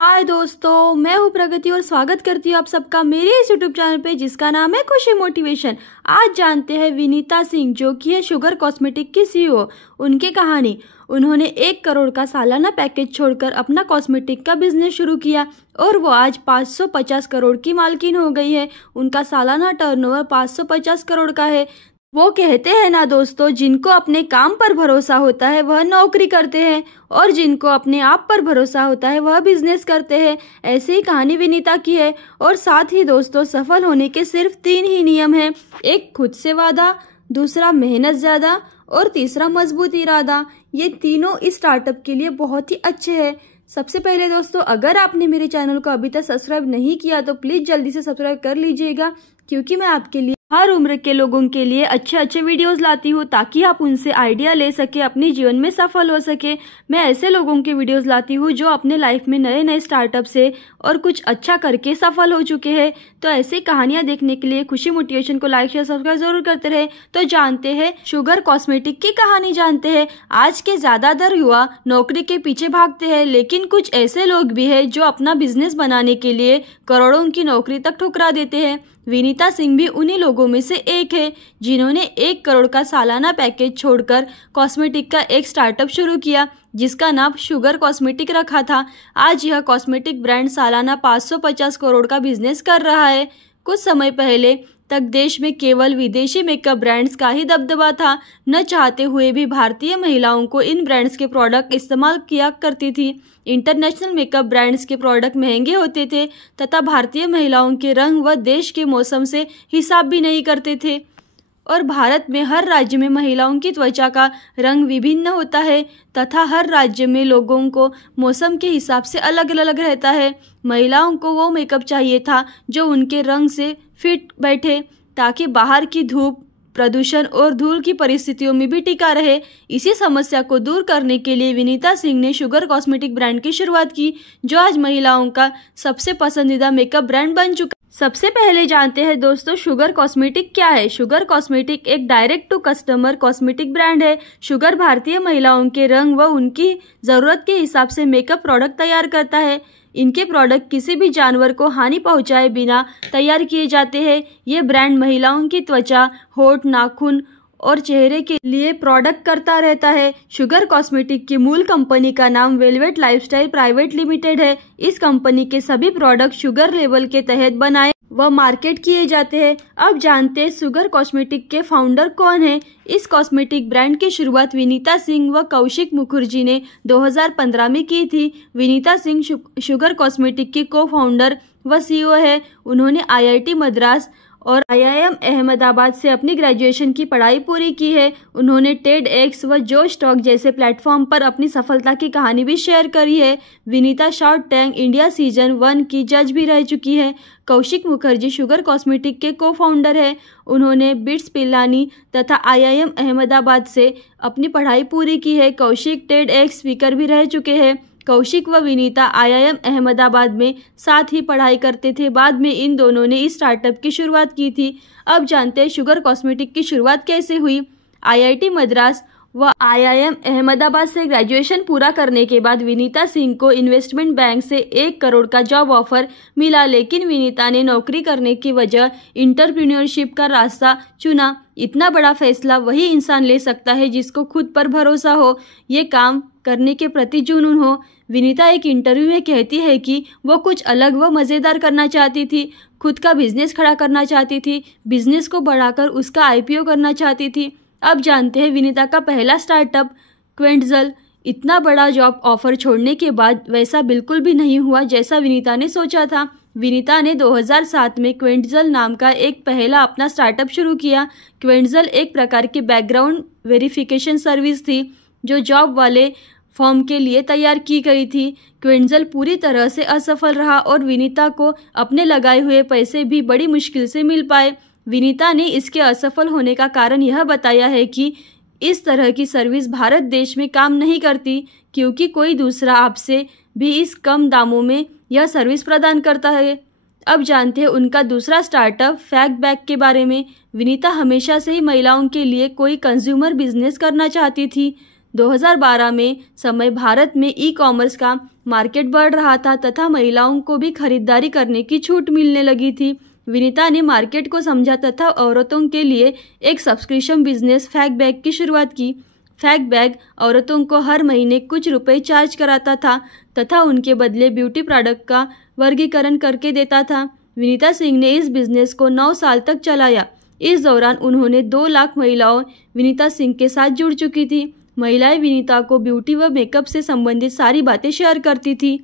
हाय दोस्तों, मैं हूँ प्रगति और स्वागत करती हूँ आप सबका मेरे इस यूट्यूब चैनल पे जिसका नाम है खुशी मोटिवेशन। आज जानते हैं विनीता सिंह जो कि है शुगर कॉस्मेटिक की सीईओ, उनकी कहानी। उन्होंने 1 करोड़ का सालाना पैकेज छोड़कर अपना कॉस्मेटिक का बिजनेस शुरू किया और वो आज 550 करोड़ की मालकिन हो गई है। उनका सालाना टर्नओवर 550 करोड़ का है। वो कहते हैं ना दोस्तों, जिनको अपने काम पर भरोसा होता है वह नौकरी करते हैं और जिनको अपने आप पर भरोसा होता है वह बिजनेस करते हैं। ऐसी ही कहानी विनीता की है। और साथ ही दोस्तों, सफल होने के सिर्फ 3 ही नियम हैं। एक, खुद से वादा, दूसरा मेहनत ज्यादा और तीसरा मजबूत इरादा। ये तीनों इस स्टार्टअप के लिए बहुत ही अच्छे हैं। सबसे पहले दोस्तों, अगर आपने मेरे चैनल को अभी तक सब्सक्राइब नहीं किया तो प्लीज जल्दी से सब्सक्राइब कर लीजिएगा, क्योंकि मैं आपके लिए हर उम्र के लोगों के लिए अच्छे अच्छे वीडियोस लाती हूँ ताकि आप उनसे आइडिया ले सके, अपने जीवन में सफल हो सके। मैं ऐसे लोगों के वीडियोस लाती हूँ जो अपने लाइफ में नए नए स्टार्टअप से और कुछ अच्छा करके सफल हो चुके हैं। तो ऐसी कहानियां देखने के लिए खुशी मोटिवेशन को लाइक शेयर सब्सक्राइब जरूर करते रहे। तो जानते हैं शुगर कॉस्मेटिक की कहानी। जानते हैं आज के ज्यादातर युवा नौकरी के पीछे भागते हैं, लेकिन कुछ ऐसे लोग भी है जो अपना बिजनेस बनाने के लिए करोड़ों की नौकरी तक ठुकरा देते हैं। विनीता सिंह भी उन्हीं लोगों में से एक है जिन्होंने 1 करोड़ का सालाना पैकेज छोड़कर कॉस्मेटिक का एक स्टार्टअप शुरू किया जिसका नाम शुगर कॉस्मेटिक रखा था। आज यह कॉस्मेटिक ब्रांड सालाना 550 करोड़ का बिजनेस कर रहा है। कुछ समय पहले तक देश में केवल विदेशी मेकअप ब्रांड्स का ही दबदबा था। न चाहते हुए भी भारतीय महिलाओं को इन ब्रांड्स के प्रोडक्ट इस्तेमाल किया करती थी। इंटरनेशनल मेकअप ब्रांड्स के प्रोडक्ट महंगे होते थे तथा भारतीय महिलाओं के रंग व देश के मौसम से हिसाब भी नहीं करते थे। और भारत में हर राज्य में महिलाओं की त्वचा का रंग विभिन्न होता है तथा हर राज्य में लोगों को मौसम के हिसाब से अलग अलग रहता है। महिलाओं को वो मेकअप चाहिए था जो उनके रंग से फिट बैठे ताकि बाहर की धूप, प्रदूषण और धूल की परिस्थितियों में भी टिका रहे। इसी समस्या को दूर करने के लिए विनीता सिंह ने शुगर कॉस्मेटिक ब्रांड की शुरुआत की, जो आज महिलाओं का सबसे पसंदीदा मेकअप ब्रांड बन चुका। सबसे पहले जानते हैं दोस्तों, शुगर कॉस्मेटिक क्या है। शुगर कॉस्मेटिक एक direct to customer cosmetic brand है। शुगर भारतीय महिलाओं के रंग व उनकी जरूरत के हिसाब से मेकअप प्रोडक्ट तैयार करता है। इनके प्रोडक्ट किसी भी जानवर को हानि पहुंचाए बिना तैयार किए जाते हैं। ये ब्रांड महिलाओं की त्वचा, होठ, नाखून और चेहरे के लिए प्रोडक्ट करता रहता है। शुगर कॉस्मेटिक की मूल कंपनी का नाम वेलवेट लाइफस्टाइल प्राइवेट लिमिटेड है। इस कंपनी के सभी प्रोडक्ट शुगर लेवल के तहत बनाए व मार्केट किए जाते हैं। अब जानते हैं शुगर कॉस्मेटिक के फाउंडर कौन है। इस कॉस्मेटिक ब्रांड की शुरुआत विनीता सिंह व कौशिक मुखर्जी ने 2015 में की थी। विनीता सिंह शुगर कॉस्मेटिक की को फाउंडर व सीईओ है। उन्होंने IIT मद्रास और IIM अहमदाबाद से अपनी ग्रेजुएशन की पढ़ाई पूरी की है। उन्होंने TEDx व जोश टॉक जैसे प्लेटफॉर्म पर अपनी सफलता की कहानी भी शेयर करी है। Vinita shark tank India season 1 की जज भी रह चुकी है। कौशिक मुखर्जी शुगर कॉस्मेटिक के को फाउंडर है। उन्होंने बिट्स पिलानी तथा IIM अहमदाबाद से अपनी पढ़ाई पूरी की है। कौशिक TEDx स्पीकर भी रह चुके हैं। कौशिक व विनीता IIM अहमदाबाद में साथ ही पढ़ाई करते थे। बाद में इन दोनों ने इस स्टार्टअप की शुरुआत की थी। अब जानते हैं शुगर कॉस्मेटिक की शुरुआत कैसे हुई। IIT मद्रास व IIM अहमदाबाद से ग्रेजुएशन पूरा करने के बाद विनीता सिंह को इन्वेस्टमेंट बैंक से 1 करोड़ का जॉब ऑफर मिला, लेकिन विनीता ने नौकरी करने की वजह एंटरप्रेन्योरशिप का रास्ता चुना। इतना बड़ा फैसला वही इंसान ले सकता है जिसको खुद पर भरोसा हो, ये काम करने के प्रति जुनून हो। विनीता एक इंटरव्यू में कहती है कि वो कुछ अलग व मज़ेदार करना चाहती थी। खुद का बिजनेस खड़ा करना चाहती थी। बिजनेस को बढ़ाकर उसका IPO करना चाहती थी। अब जानते हैं विनीता का पहला स्टार्टअप क्वेंटजल। इतना बड़ा जॉब ऑफर छोड़ने के बाद वैसा बिल्कुल भी नहीं हुआ जैसा विनीता ने सोचा था। विनीता ने 2007 में क्वेंटजल नाम का एक पहला अपना स्टार्टअप शुरू किया। क्वेंटजल एक प्रकार की बैकग्राउंड वेरिफिकेशन सर्विस थी जो जॉब वाले फॉर्म के लिए तैयार की गई थी। क्वेंटजल पूरी तरह से असफल रहा और विनीता को अपने लगाए हुए पैसे भी बड़ी मुश्किल से मिल पाए। विनीता ने इसके असफल होने का कारण यह बताया है कि इस तरह की सर्विस भारत देश में काम नहीं करती, क्योंकि कोई दूसरा आपसे भी इस कम दामों में यह सर्विस प्रदान करता है। अब जानते हैं उनका दूसरा स्टार्टअप फैक्ट बैग के बारे में। विनीता हमेशा से ही महिलाओं के लिए कोई कंज्यूमर बिजनेस करना चाहती थी 2012 में समय भारत में ई कॉमर्स का मार्केट बढ़ रहा था तथा महिलाओं को भी खरीदारी करने की छूट मिलने लगी थी। विनीता ने मार्केट को समझा तथा औरतों के लिए एक सब्सक्रिप्शन बिजनेस फैक्ट बैग की शुरुआत की। फैक्ट बैग औरतों को हर महीने कुछ रुपए चार्ज कराता था तथा उनके बदले ब्यूटी प्रोडक्ट का वर्गीकरण करके देता था। विनीता सिंह ने इस बिजनेस को 9 साल तक चलाया। इस दौरान उन्होंने 2 लाख महिलाओं विनीता सिंह के साथ जुड़ चुकी थी। महिलाएं विनीता को ब्यूटी व मेकअप से संबंधित सारी बातें शेयर करती थी।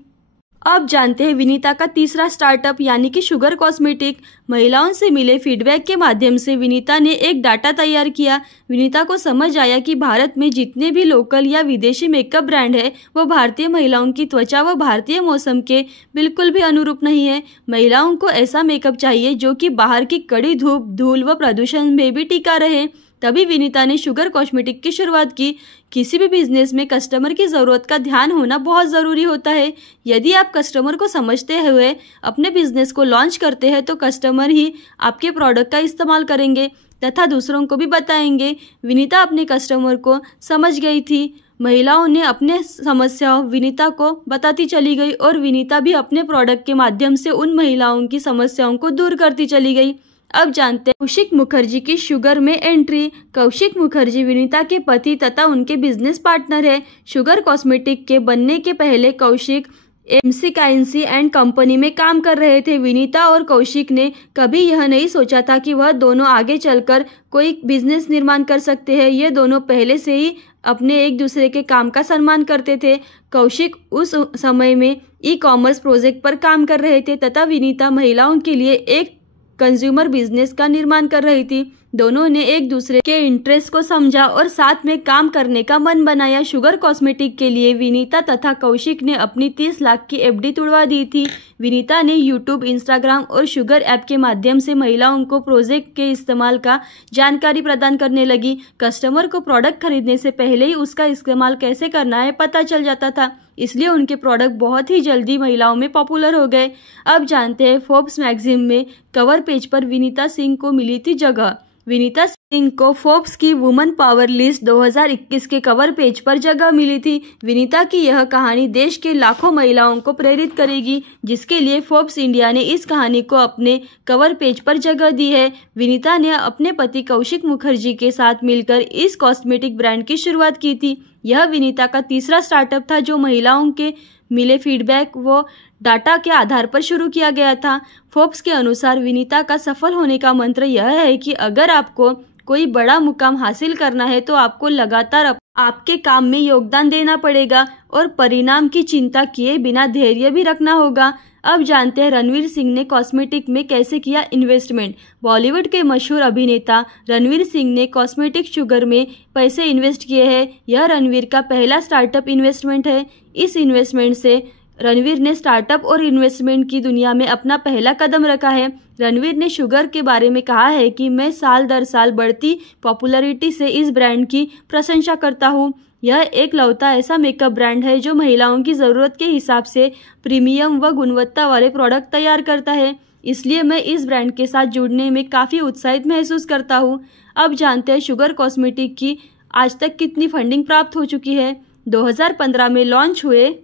अब जानते हैं विनीता का तीसरा स्टार्टअप यानी कि शुगर कॉस्मेटिक। महिलाओं से मिले फीडबैक के माध्यम से विनीता ने एक डाटा तैयार किया। विनीता को समझ आया कि भारत में जितने भी लोकल या विदेशी मेकअप ब्रांड है वो भारतीय महिलाओं की त्वचा व भारतीय मौसम के बिल्कुल भी अनुरूप नहीं है। महिलाओं को ऐसा मेकअप चाहिए जो कि बाहर की कड़ी धूप, धूल व प्रदूषण में भी टिका रहे। तभी विनीता ने शुगर कॉस्मेटिक की शुरुआत की। किसी भी बिजनेस में कस्टमर की ज़रूरत का ध्यान होना बहुत ज़रूरी होता है। यदि आप कस्टमर को समझते हुए अपने बिजनेस को लॉन्च करते हैं तो कस्टमर ही आपके प्रोडक्ट का इस्तेमाल करेंगे तथा दूसरों को भी बताएंगे। विनीता अपने कस्टमर को समझ गई थी। महिलाओं ने अपने समस्याओं विनीता को बताती चली गई और विनीता भी अपने प्रोडक्ट के माध्यम से उन महिलाओं की समस्याओं को दूर करती चली गई। अब जानते हैं कौशिक मुखर्जी की शुगर में एंट्री। कौशिक मुखर्जी विनीता के पति तथा उनके बिजनेस पार्टनर है। शुगर कॉस्मेटिक के बनने के पहले कौशिक एमसी एंड कंपनी में काम कर रहे थे। विनीता और कौशिक ने कभी यह नहीं सोचा था कि वह दोनों आगे चलकर कोई बिजनेस निर्माण कर सकते हैं। ये दोनों पहले से ही अपने एक दूसरे के काम का सम्मान करते थे। कौशिक उस समय में ई कॉमर्स प्रोजेक्ट पर काम कर रहे थे तथा विनीता महिलाओं के लिए एक कंज्यूमर बिजनेस का निर्माण कर रही थी। दोनों ने एक दूसरे के इंटरेस्ट को समझा और साथ में काम करने का मन बनाया। शुगर कॉस्मेटिक के लिए विनीता तथा कौशिक ने अपनी 30 लाख की एफडी तुड़वा दी थी। विनीता ने यूट्यूब, इंस्टाग्राम और शुगर ऐप के माध्यम से महिलाओं को प्रोजेक्ट के इस्तेमाल का जानकारी प्रदान करने लगी। कस्टमर को प्रोडक्ट खरीदने से पहले ही उसका इस्तेमाल कैसे करना है पता चल जाता था, इसलिए उनके प्रोडक्ट बहुत ही जल्दी महिलाओं में पॉपुलर हो गए। अब जानते हैं फोर्ब्स मैगजीन में कवर पेज पर विनीता सिंह को मिली थी जगह। विनीता सिंह को फोर्ब्स की वुमन पावर लिस्ट 2021 के कवर पेज पर जगह मिली थी। विनीता की यह कहानी देश के लाखों महिलाओं को प्रेरित करेगी, जिसके लिए फोर्ब्स इंडिया ने इस कहानी को अपने कवर पेज पर जगह दी है। विनीता ने अपने पति कौशिक मुखर्जी के साथ मिलकर इस कॉस्मेटिक ब्रांड की शुरुआत की थी। यह विनीता का तीसरा स्टार्टअप था जो महिलाओं के मिले फीडबैक व डाटा के आधार पर शुरू किया गया था। फोर्ब्स के अनुसार विनीता का सफल होने का मंत्र यह है कि अगर आपको कोई बड़ा मुकाम हासिल करना है तो आपको लगातार आपके काम में योगदान देना पड़ेगा और परिणाम की चिंता किए बिना धैर्य भी रखना होगा। अब जानते हैं रणवीर सिंह ने कॉस्मेटिक में कैसे किया इन्वेस्टमेंट। बॉलीवुड के मशहूर अभिनेता रणवीर सिंह ने कॉस्मेटिक शुगर में पैसे इन्वेस्ट किए हैं। यह रणवीर का पहला स्टार्टअप इन्वेस्टमेंट है। इस इन्वेस्टमेंट से रणवीर ने स्टार्टअप और इन्वेस्टमेंट की दुनिया में अपना पहला कदम रखा है। रणवीर ने शुगर के बारे में कहा है कि मैं साल दर साल बढ़ती पॉपुलैरिटी से इस ब्रांड की प्रशंसा करता हूँ। यह एक लौता ऐसा मेकअप ब्रांड है जो महिलाओं की ज़रूरत के हिसाब से प्रीमियम व गुणवत्ता वाले प्रोडक्ट तैयार करता है, इसलिए मैं इस ब्रांड के साथ जुड़ने में काफ़ी उत्साहित महसूस करता हूँ। अब जानते हैं शुगर कॉस्मेटिक की आज तक कितनी फंडिंग प्राप्त हो चुकी है। 2015 में लॉन्च हुए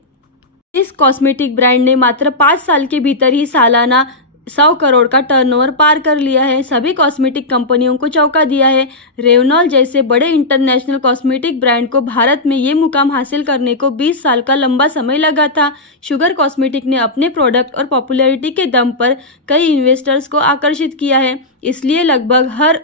इस कॉस्मेटिक ब्रांड ने मात्र 5 साल के भीतर ही सालाना 100 करोड़ का टर्नओवर पार कर लिया है। सभी कॉस्मेटिक कंपनियों को चौंका दिया है। रेवनॉल जैसे बड़े इंटरनेशनल कॉस्मेटिक ब्रांड को भारत में ये मुकाम हासिल करने को 20 साल का लंबा समय लगा था। शुगर कॉस्मेटिक ने अपने प्रोडक्ट और पॉपुलैरिटी के दम पर कई इन्वेस्टर्स को आकर्षित किया है, इसलिए लगभग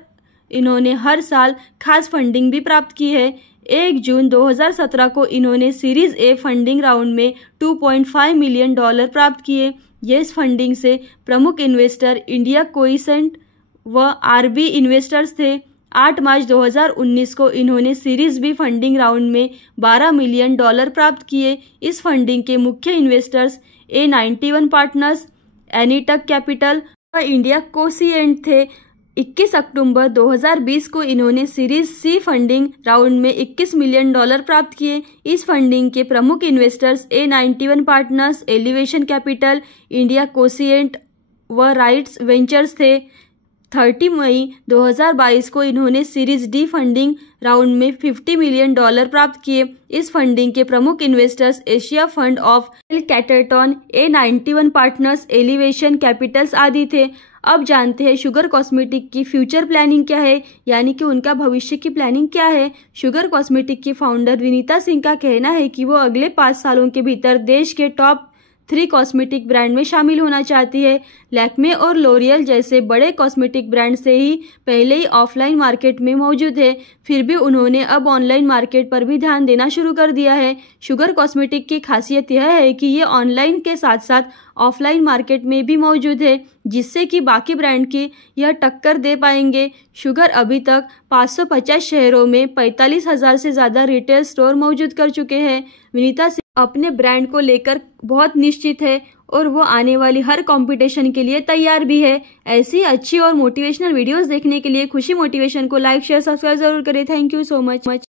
इन्होंने हर साल खास फंडिंग भी प्राप्त की है। 1 जून 2017 को इन्होंने सीरीज ए फंडिंग राउंड में $2.5 मिलियन प्राप्त किए। ये इस फंडिंग से प्रमुख इन्वेस्टर इंडिया कोइसेंट व आरबी इन्वेस्टर्स थे। 8 मार्च 2019 को इन्होंने सीरीज बी फंडिंग राउंड में $12 मिलियन प्राप्त किए। इस फंडिंग के मुख्य इन्वेस्टर्स A91 पार्टनर्स, एनीटक कैपिटल व इंडिया कोसिएंट थे। 21 अक्टूबर 2020 को इन्होंने सीरीज सी फंडिंग राउंड में $21 मिलियन प्राप्त किए। इस फंडिंग के प्रमुख investors A91 partners, elevation capital, India quotient व राइट्स वेंचर्स थे। 30 मई 2022 को इन्होंने सीरीज डी फंडिंग राउंड में $50 मिलियन प्राप्त किए। इस फंडिंग के प्रमुख investors Asia fund of Catterton, A91 partners, Elevation Capitals आदि थे। अब जानते हैं शुगर कॉस्मेटिक की फ्यूचर प्लानिंग क्या है, यानी कि उनका भविष्य की प्लानिंग क्या है। शुगर कॉस्मेटिक की फाउंडर विनीता सिंह का कहना है कि वो अगले 5 सालों के भीतर देश के टॉप 3 कॉस्मेटिक ब्रांड में शामिल होना चाहती है। लैक्मे और लोरियल जैसे बड़े कॉस्मेटिक ब्रांड से ही पहले ही ऑफलाइन मार्केट में मौजूद है, फिर भी उन्होंने अब ऑनलाइन मार्केट पर भी ध्यान देना शुरू कर दिया है। शुगर कॉस्मेटिक की खासियत यह है कि ये ऑनलाइन के साथ साथ ऑफलाइन मार्केट में भी मौजूद है, जिससे कि बाकी ब्रांड की यह टक्कर दे पाएंगे। शुगर अभी तक 550 शहरों में 45,000 से ज़्यादा रिटेल स्टोर मौजूद कर चुके हैं। विनीता सिंह अपने ब्रांड को लेकर बहुत निश्चित है और वो आने वाली हर कंपटीशन के लिए तैयार भी है। ऐसी अच्छी और मोटिवेशनल वीडियोस देखने के लिए खुशी मोटिवेशन को लाइक, शेयर, सब्सक्राइब जरूर करें। Thank you so much.